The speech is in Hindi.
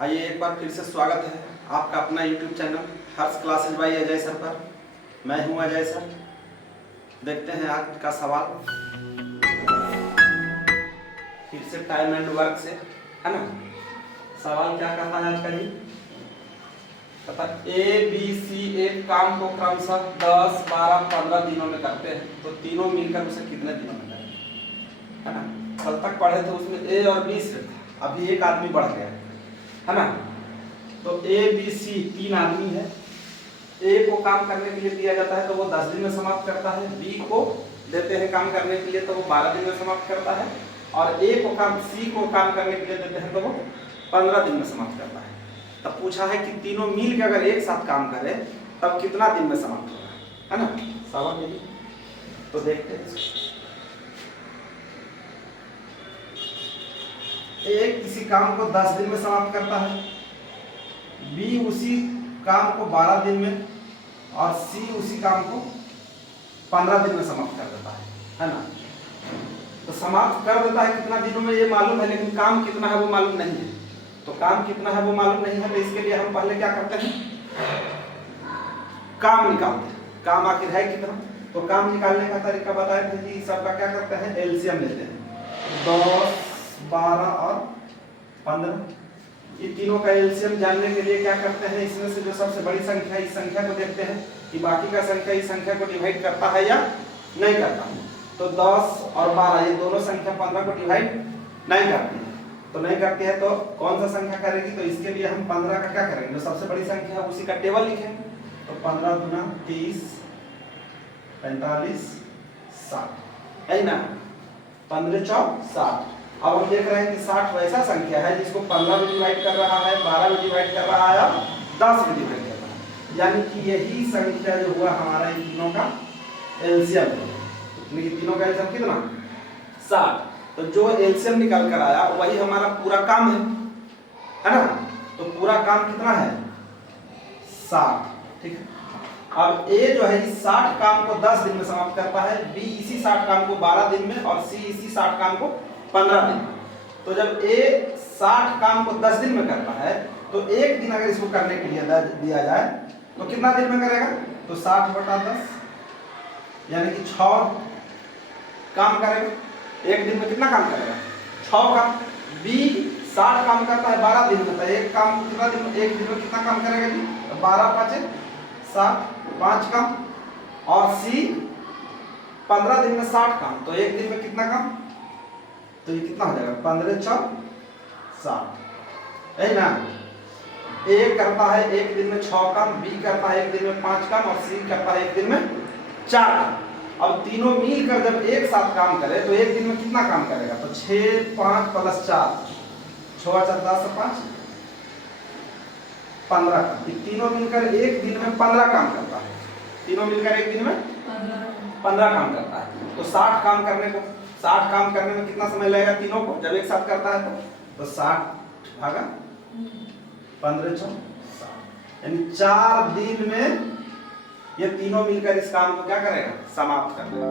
आइए एक बार फिर से स्वागत है आपका अपना YouTube चैनल हर्ष क्लासेज बाय अजय सर पर। मैं हूं अजय सर। देखते हैं आज का सवाल फिर से टाइम एंड वर्क से, है ना। सवाल क्या कहता है आज का जी? कहता ABC एक काम को क्रमशः 10, 12, 15 दिनों में करते हैं, तो तीनों मिलकर उसे कितने दिनों में करेंगे, है ना। कल तक पढ़े थे उसमें A और B सिर्फ था, अभी एक आदमी बढ़ गया है ना। तो ABC तीन आदमी है। A को काम करने के लिए दिया जाता है तो वो 10 दिन में समाप्त करता है। B को देते हैं काम करने के लिए तो वो 12 दिन में समाप्त करता है। और C को काम करने के लिए देते हैं तो वो 15 दिन में समाप्त करता है। तब पूछा है कि तीनों मिल के अगर एक साथ काम करें तब कितना दिन में समाप्त होगा, है ना। सवाल यही तो देखते हैं। A किसी काम को 10 दिन में समाप्त करता है, B उसी काम को 12 दिन में और C उसी काम को 15 दिन में समाप्त कर देता है ना। तो समाप्त कर देता है कितना दिनों में ये मालूम है, लेकिन काम कितना है वो मालूम नहीं है। तो काम कितना है वो मालूम नहीं है तो इसके लिए हम पहले क्या करते हैं, काम निकालते हैं। काम आखिर है कितना, तो काम निकालने का तरीका बताए थे कि सबका क्या करते हैं, एलसीएम लेते हैं। 10, 12 और 15, ये तीनों का एलसीएम जानने के लिए क्या करते हैं, इसमें से जो सबसे बड़ी संख्या है इस संख्या को देखते हैं कि बाकी का संख्या इस संख्या को डिवाइड करता है या नहीं करता है। तो 10 और 12 ये दोनों संख्या 15 को डिवाइड नहीं करती है, तो नहीं करती है तो कौन सा संख्या करेगी, तो इसके लिए हम 15 का क्या करेंगे, जो सबसे बड़ी संख्या है उसी का टेबल लिखेंगे। तो 15 गुना 30, 45, 60 है ना। 15 चौक 60। अब हम देख रहे हैं कि 60 वैसा संख्या है जिसको 15 में डिवाइड कर रहा है, 12 में डिवाइड कर रहा है और 10 में डिवाइड कर रहा है। यानी कि यही संख्या जो हुआ हमारा इन तीनों का एलसीएम है। ये तीनों का एलसीएम कितना, 60। तो जो एलसीएम निकल कर आया वही हमारा पूरा काम है ना। तो पूरा काम कितना है, 60, ठीक है। अब A जो है इस 60 काम को 10 दिन में समाप्त करता है, B इसी 60 काम को 12 दिन में और C इसी 60 काम को 15 दिन। तो जब A 60 काम को 10 दिन में करता है तो एक दिन अगर इसको करने के लिए दिया जाए तो कितना दिन में करेगा, तो 60 बटा 10 यानी कि 6 काम करेगा। एक दिन में कितना काम करेगा, 6 काम। B 60 काम करता है 12 दिन में, तो एक काम कितना दिन में, एक दिन में कितना काम करेगा जी, तो 12 5 7, 5 काम। और C 15 दिन में 60 काम, तो एक दिन में कितना काम, तो ये कितना हो जाएगा, 15 चौक 60 है ना। A करता है एक दिन में 6 काम, B करता है एक दिन में 5 काम और C करता है एक दिन में 4 काम। अब तीनों मिलकर जब एक साथ काम करे तो एक दिन में कितना काम करेगा, तो 6, 5 + 4, 6 4 10 5 15 काम। ये तीनों मिलकर एक दिन में 15 काम करता है। तीनों मिलकर एक दिन में 15 काम करता है। तो 60 काम करने में कितना समय लगेगा तीनों को जब एक साथ करता है तो 60 भागा 15 चौक 60, यानी 4 दिन में ये तीनों मिलकर इस काम को क्या करेगा, समाप्त कर देगा।